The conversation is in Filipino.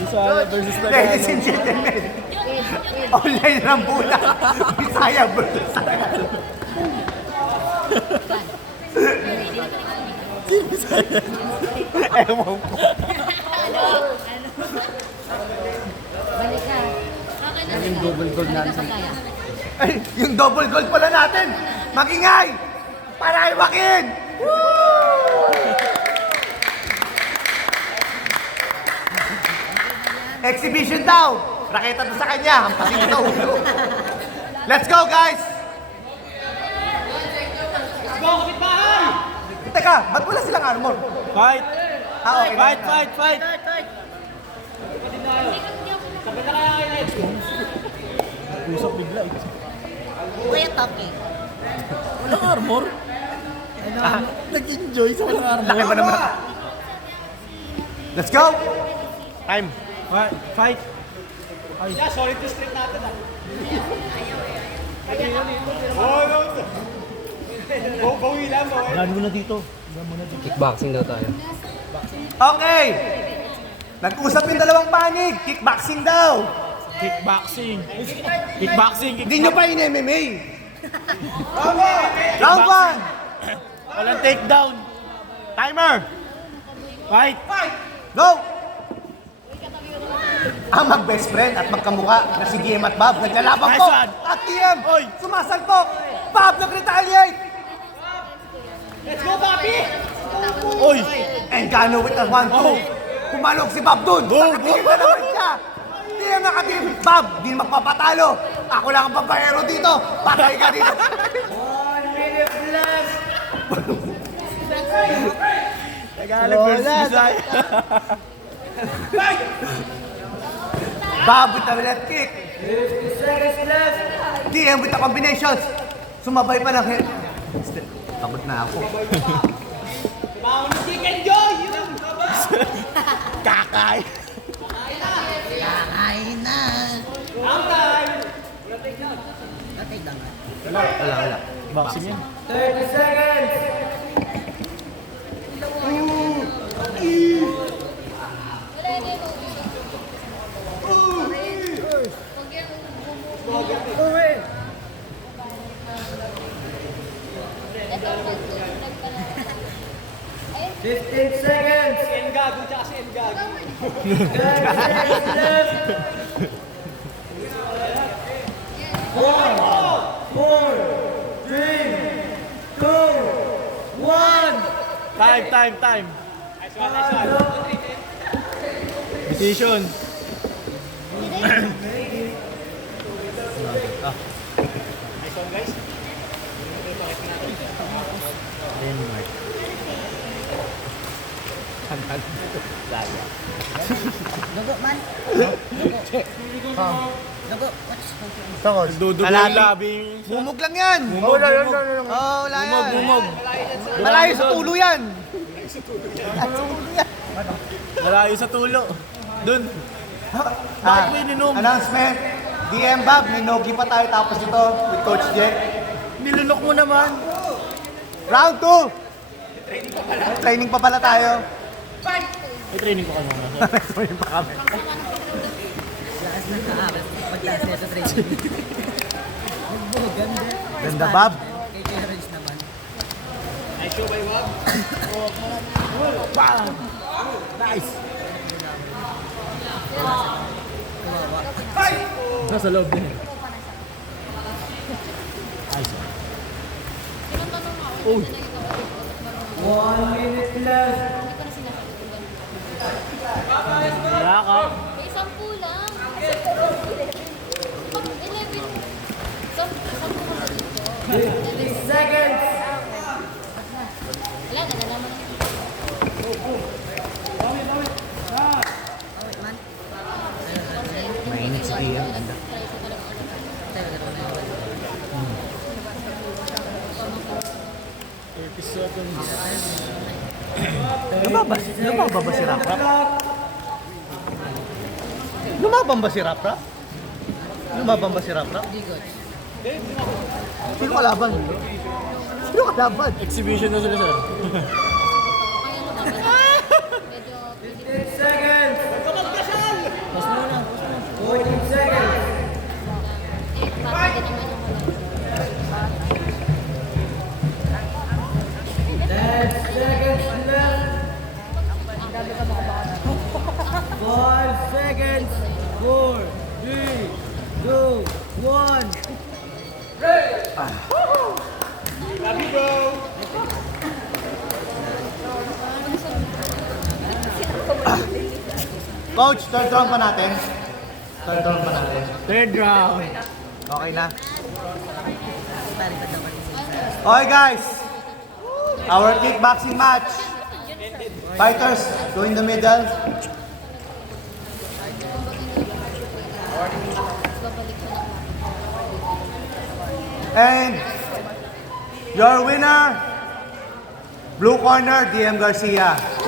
Bisaya versus Ladies Tagalog. and gentlemen, online ng bula. Bisaya versus Tagalog. Ewan ko. Balik ka. Yung double gold natin. Ay, yung double gold pala natin. Magingay! Para iwakin! Exhibition daw! Raketa to sa kanya. Hampasin mo na ulo. Let's go, guys! Let's go, kapitbahay! Teka, ba't wala silang armor? Fight! Ah, okay. Fight! Usap bigla eh. Kuya Toki. Walang armor? Nag-enjoy sa walang armor. Laki ba naman? Let's go! Time. Fight! Gano'n mo na dito. Kickboxing daw tayo. Okay! Nag-usap yung dalawang panig. Kickboxing daw. Kickboxing! Hindi nyo pa in-MMA. Round 1. Walang takedown! Timer. Fight! Go! Ang mag-best friend at magkamuka na si DM at Bob naglalaban Nice po. one. At DM, Oy. sumasalpok. Bob nag-retaliate. Oy! Engano with a 1-2. Pumalog si Bob dun. Nakatingin na naman siya. DM nakatingin. Bob, di magpapatalo. Ako lang ang babayero dito. Patay ka dito. 1 minute left. Tagalog versus Bisaya. Bob with the left kick. 50 seconds left. DM with the combinations. Sumabay pa lang. Takot na ako. Kakay! Kakain na. Wala. Boxing yan. 30 seconds. Ayun. 15 seconds. Engago tsaka si Engago. 10 seconds left. 4, 3, 2, 1. Time! Decision! Dugo man. Dugo. Dudugo yung labing... Bumog lang yan. Bumog. Wala yan. Bumog. Malayo sa tulo yan. Malayo sa tulo. Dun. Bakit mo ininom? Announcement. DM Bob, may nogi pa tayo tapos ito with Coach Jack. Nilunok mo naman. Round 2. Training pa pala tayo. May training ko kanina. Training pa kami. Lakas na kaaras. Pagtaas nito training. Ganda. Ganda Bob. Kay Terrence naman. Bam! Nice! Nasa loob din. Nice. Oh! 1 minute left. Yakap. May 10 lang. 11. 10 ka ba dito? 50 seconds. Wala na naman. Mainit si DM. Ganda. Lumabas ba si Rap-Rap? Lumaban ba si Rap-Rap? Lumaban ba si Rap-Rap? Sino kalaban? Sino kalaban? Exhibition na sila sir. Kaya mo dapat. Medyo 4, 3, 2, 1. Coach, third round pa natin. Third round pa natin. Third round. Okay na. Okay guys. Our kickboxing match. Fighters, go in the middle. And your winner, blue corner, DM Garcia.